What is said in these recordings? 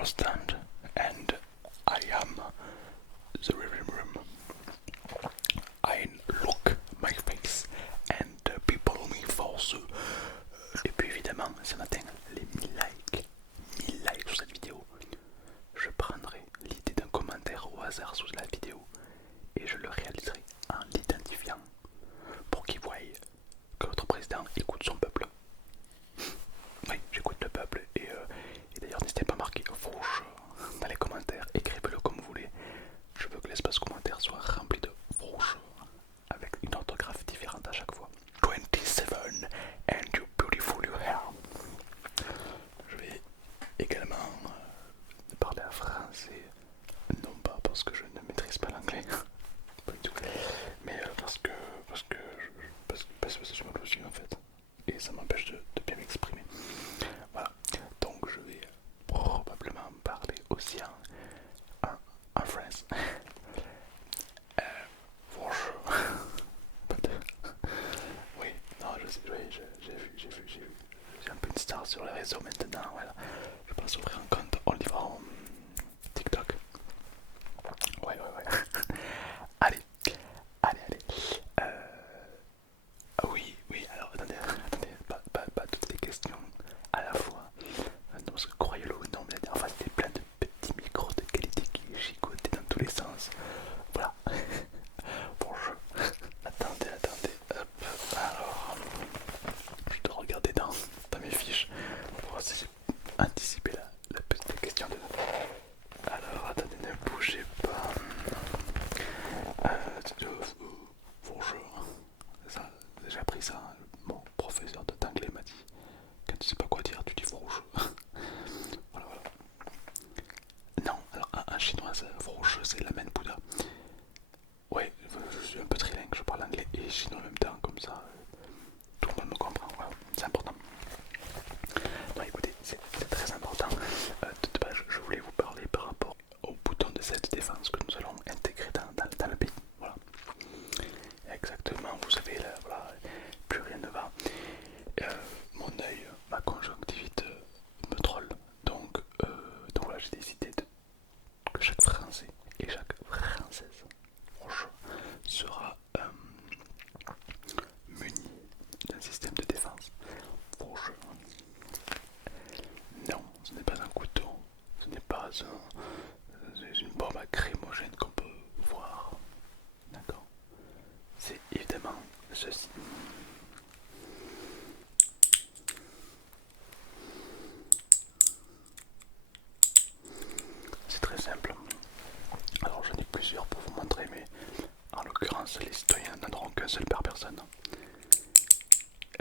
understand, and I am the living room. I look my face and people me force. Et puis évidemment, ce matin, les 1000 likes. 1000 likes sur cette vidéo. Je prendrai l'idée d'un commentaire au hasard sous la vidéo et je le réaliserai en l'identifiant pour qu'il voie que votre président écoute son peuple. Oui, j'écoute le peuple et d'ailleurs n'hésitez pas à marquer Fauche dans les commentaires, écrivez-le comme vous voulez. Je veux que l'espace commentaire soit rempli de Fauche avec une orthographe différente à chaque fois. 27 and you beautiful you hair. Je vais également parler en français, non pas parce que je ne maîtrise pas l'anglais, pas du tout, mais parce que je me suis en fait, et ça m'empêche de bien m'exprimer. Voilà, donc je vais probablement parler aussi en français. Bonjour. Oui, non, j'ai vu. Je suis un peu une star sur les réseaux maintenant, voilà. Je pense ouvrir un compte OnlyFans TikTok. Ouais. Allez. Oui, alors attendez, pas toutes les questions à la fois. Non, parce que croyez-le ou non, mais la dernière fois c'était plein de petits micros de qualité qui chicotaient dans tous les sens. Voilà. Bonjour. Attendez, hop, alors, je dois regarder dans mes fiches pour voir si j'ai anticipé la petite question de... Alors, attendez, ne bougez pas. Bonjour. Ça, j'ai appris ça. Mon professeur d'anglais m'a dit quand tu sais pas quoi dire, tu dis bonjour. Voilà. Non, alors en chinois, rouge c'est la main Bouddha. Ouais, je suis un peu trilingue, je parle anglais et chinois en même temps, comme ça tout le monde me comprend, voilà, c'est important. Non, écoutez, c'est très important. De base, je voulais vous parler par rapport au bouton de cette défense que nous allons intégrer dans le pays. Voilà. Exactement, vous savez, là, voilà, plus rien ne va. Mon œil, ma conjonctivite me troll. Donc voilà, j'ai décidé que chaque Français et chaque Française sera muni d'un système de défense. Non, ce n'est pas un couteau, ce n'est pas une bombe lacrymogène qu'on peut voir. D'accord. C'est évidemment ceci. C'est très simple. Alors j'en ai plusieurs pour vous montrer, mais en l'occurrence les citoyens n'en auront qu'un seul par personne.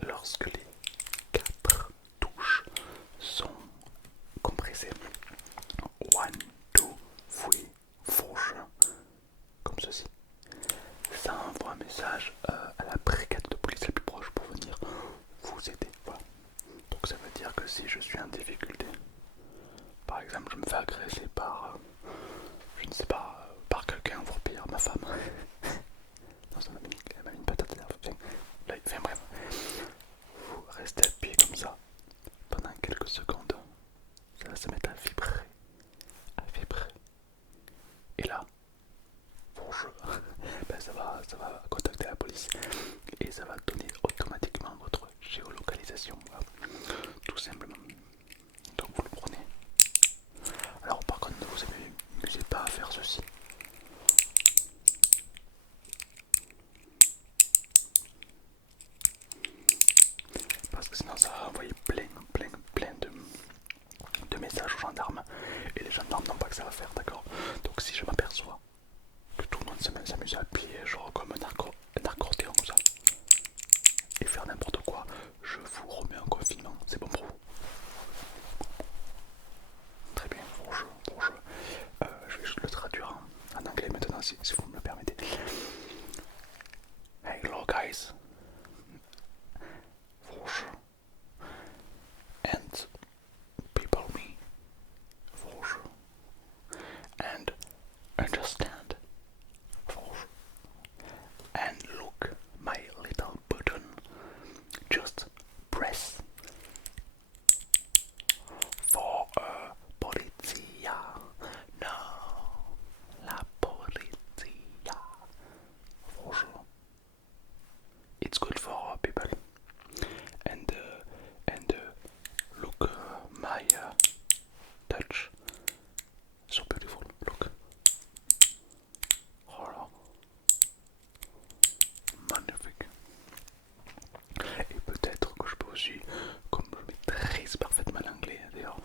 Lorsque les 4 touches sont compressées, 1, 2, 3, 4, comme ceci, ça envoie un message à la brigade de police la plus proche pour venir vous aider. Voilà. Donc ça veut dire que si je suis en difficulté, par exemple je me fais agresser par, je ne sais pas, par quelqu'un, voire pire, ma femme. Non, ça m'a mis une patate là. Enfin bref, vous restez appuyé comme ça pendant quelques secondes. Ça va se mettre à vibrer. Et là, bonjour, ben ça va contacter la police et ça va donner automatiquement votre géolocalisation. Voilà. Tout simplement. Donc vous le prenez. Alors par contre, ne vous amusez pas à faire ceci. Parce que sinon ça va envoyer plein de messages aux gendarmes. Et les gendarmes n'ont pas que ça à faire, d'accord. Donc si je m'aperçois que tout le monde s'amuse à appuyer genre comme un accordéon comme ça et faire n'importe quoi, je vous remets en confinement. C'est bon pour vous? Très bien, bonjour. Je vais juste le traduire en anglais maintenant si vous me le permettez. Hello guys. Bonjour. And people me. Bonjour. And understand. Bonjour. And look my little button. Just press for policy touch. So beautiful, look. Oh là, magnifique. Et peut-être que je peux aussi, comme je maîtrise parfaitement l'anglais d'ailleurs,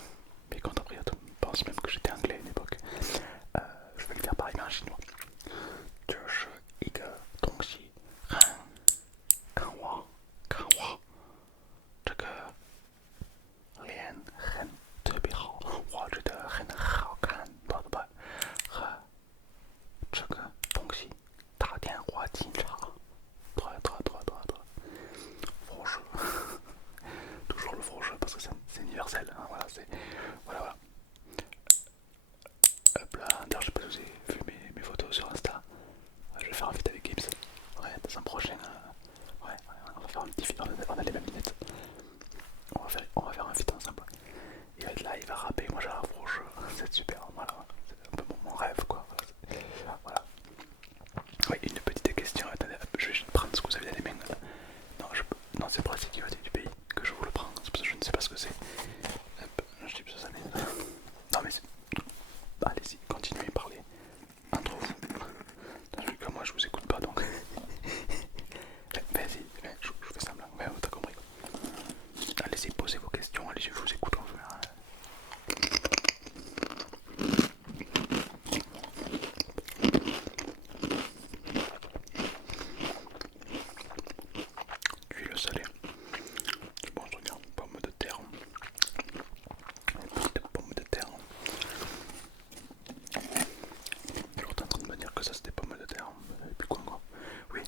mes compatriotes pensent même que j'étais anglais à une époque, je vais le faire pareil mais en chinois. 这是一个东西，看我，这个脸很特别好，我觉得很好看，对不对？和这个东西打电话警察，对，français. Toujours le français parce que c'est universel, hein, voilà, voilà. Hop là, d'ailleurs je sais pas si vous avez vu mes photos sur Insta. Ouais, je vais faire un feat avec Gibbs. Ouais, dans un prochain. Ouais, on va faire un petit feat, on a les mêmes lunettes. On va faire un feat ensemble. Il va être là, il va rapper, moi j'ai la franche, c'est super, voilà. C'est un peu mon rêve quoi. Voilà. Oui, une petite question, attendez, je vais juste prendre ce que vous avez dans les mains. Non, c'est pratique du pays que je vous le prends, c'est parce que je ne sais pas ce que c'est. Hop, je dis que ça n'est. Non mais c'est. Allez-y, continuez à parler entre vous. Tandis que moi je vous écoute pas donc. Vas-y, je fais semblant. Ouais, t'as compris. Allez-y, posez vos questions, allez-y, je vous écoute. Huile salée. Bon, je regarde, pommes de terre. Petites pommes de terre. J'étais en train de me dire que ça c'était pommes de terre. Et puis quoi encore? Oui.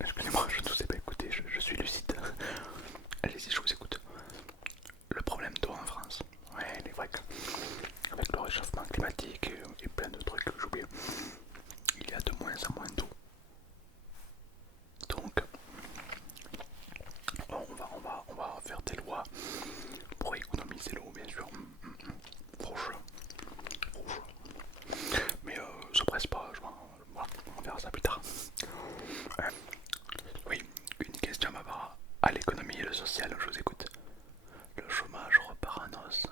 Excusez-moi, je ne vous ai pas écouté, je suis lucide. Allez-y, je vous écoute. Le problème d'eau en France. Ouais, il est vrai qu'avec le réchauffement climatique et plein de trucs que j'oublie, il y a de moins en moins d'eau. Donc, on va faire des lois pour économiser l'eau, bien sûr. Franchement. Mais ça presse pas, on verra ça plus tard. Oui, une question par rapport à l'économie et le social, je vous écoute. Le chômage repart en hausse.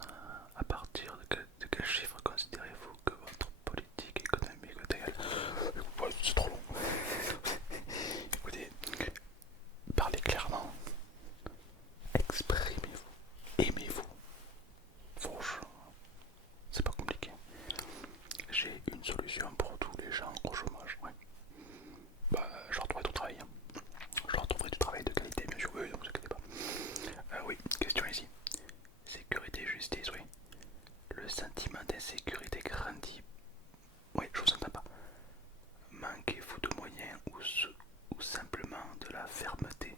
À partir de quel chiffre considérez-vous que votre politique économique est égale? Ouais, c'est trop long. Écoutez, parlez clairement. Exprimez-vous. Aimez-vous. Franchement, c'est pas compliqué. J'ai une solution pour tous les gens au chômage. Ouais. Bah, je leur trouverai du travail. Je leur trouverai du travail de qualité, bien sûr. Oui, ne vous inquiétez pas. Oui, question ici. Sécurité, justice, oui. Le sentiment d'insécurité grandit. Oui, je vous entends pas. Manquez-vous de moyens ou simplement de la fermeté?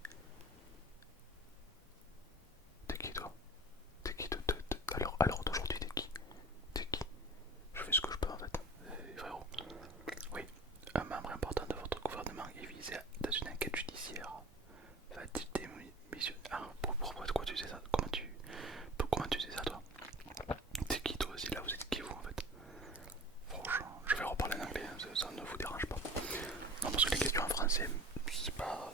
T'es qui toi? T'es qui alors d'aujourd'hui t'es qui? T'es qui? Je fais ce que je peux en fait. Frérot. Oui, un membre important de votre gouvernement est visé dans une enquête judiciaire. Va-t-il démissionner? Ah, pourquoi tu sais ça? Comment tu sais ça toi? T'es qui toi aussi là? Vous êtes qui vous en fait? Franchement, je vais reparler en anglais, ça ne vous dérange pas. Non, parce que les questions en français, c'est pas.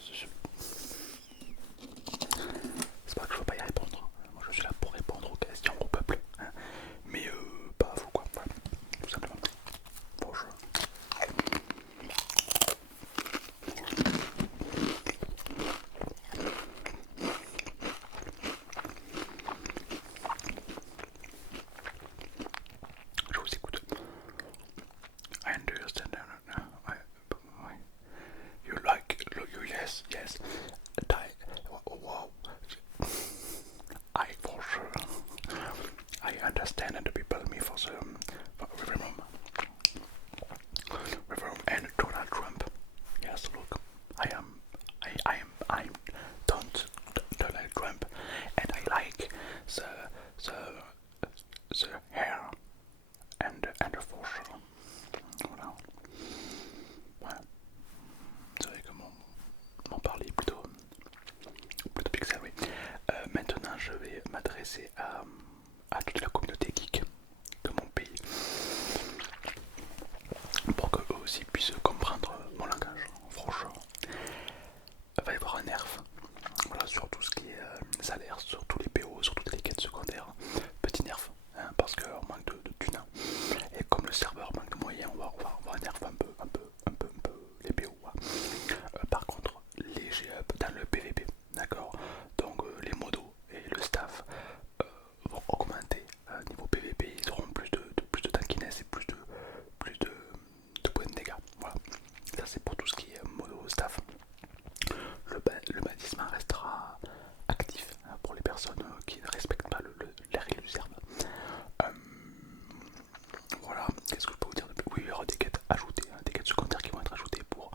qu'est-ce que je peux vous dire de plus? Oui, il y aura des quêtes ajoutées, hein, des quêtes secondaires qui vont être ajoutées pour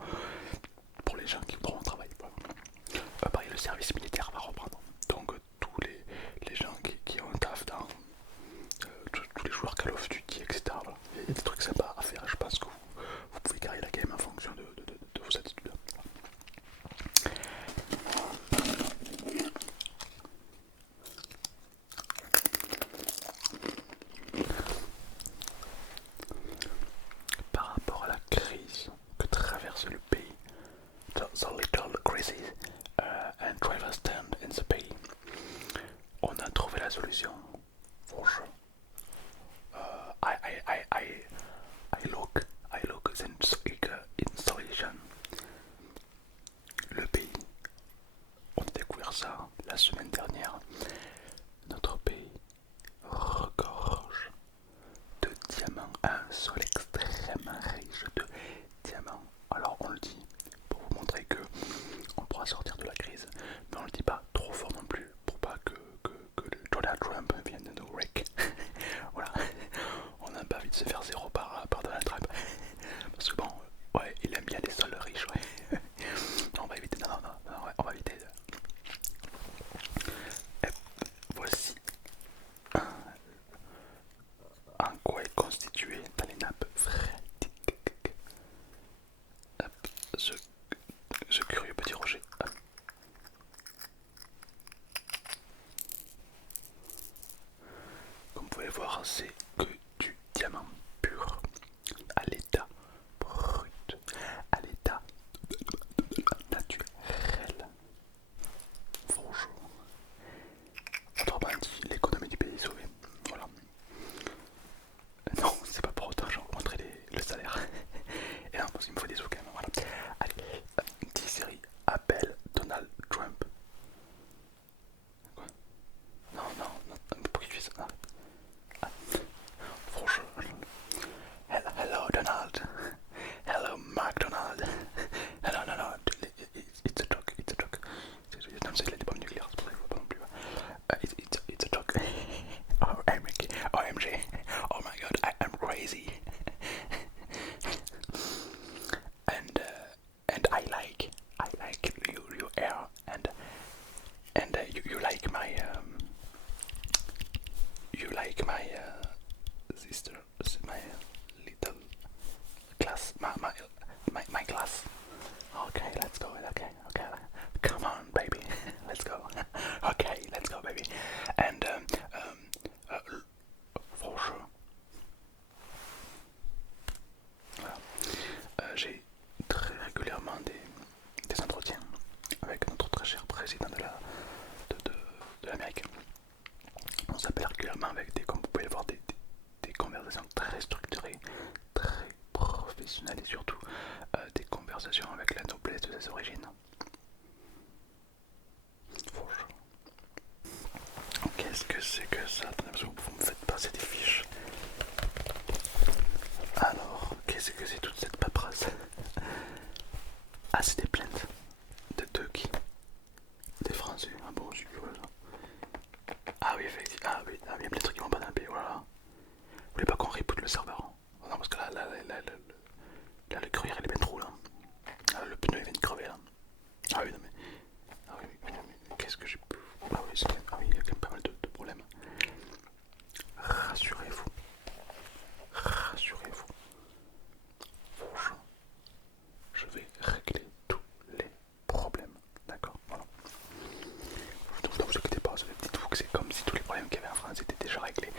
les gens qui voudront travailler. Voilà. Pareil, le service militaire va reprendre. Donc tous les gens qui ont un taf dans tous les joueurs Call of Duty, etc. Voilà. Il y a des trucs sympas à faire et je pense que vous pouvez carrer la game en fonction de vos attitudes. Par rapport à la crise que traverse le pays, the little crisis and driver stand in the pays, on a trouvé la solution. Franchement, I look since installation. Le pays, on a découvert ça la semaine dernière. Notre pays regorge de diamants, un sol extrêmement riche de diamants. Alors on le dit pour vous montrer que on pourra sortir de la crise, mais on le dit pas trop fort non plus pour pas que Donald Trump vienne de nous wreck. Voilà, on n'a pas envie de se faire zéro par Donald Trump. Parce que bon, ouais, il aime bien les sols riches, ouais. On va éviter, non, ouais, on va éviter. Et voici en quoi est constitué dans les nappes phréatiques. Hop, ce curieux petit rocher. Hop. Comme vous pouvez voir, c'est que du diamant pur, à l'état brut, à l'état naturel. Franchement, autrement dit, l'économie du pays est sauvée. Voilà. Non, c'est pas pour autant, j'ai rencontré le salaire. Et non, parce qu'il me faut des sous quand même. Voilà. Allez, 10 séries. Appelle Donald Trump. Quoi? Non, pourquoi il fait ça? Non. Ah. Franchement. Hello Donald. Hello McDonald. Hello Donald. It's a joke, it's a joke. Non, c'est les bombes nucléaires, c'est pour ça qu'il faut pas non plus. It's a joke. OMG. Oh my god, I am crazy. And I like your hair and you like my sister, my little glass, my glass. Okay, let's go. Okay. Come on, baby. Let's go. Okay, let's go, baby. And for sure. Voilà. J'ai très régulièrement des entretiens avec notre très cher président de l'Amérique. On s'appelle régulièrement avec comme vous pouvez le voir, des conversations très structurées, très professionnelles et surtout des conversations avec la noblesse de ses origines. Franchement. Qu'est-ce que c'est que ça? Attendez, parce que vous me faites passer des fiches. Alors, qu'est-ce que c'est toute cette paperasse? Ah, c'est des plaintes. De qui? Des Français. Ah bon, c'est curieux ça. Ah oui, effectivement. Ah oui, il y a plein de trucs qui vont pas dans le pays, voilà. Vous voulez pas qu'on reboot le serveur? Oh non, parce que là, le cuir il est bien trop là. Ah, le pneu il vient de crever là. Ah oui, non mais. Ah oui, mais qu'est-ce que j'ai pu. Ah oui, il y a quand même pas mal de problèmes. Rassurez-vous. Franchement, je vais régler tous les problèmes. D'accord, voilà. Donc ne vous inquiétez pas, dites-vous que c'est comme si tous les problèmes qu'il y avait en France étaient déjà réglés.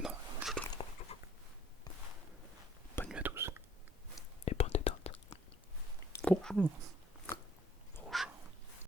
non. Bonne nuit à tous et bonne détente. Bonjour.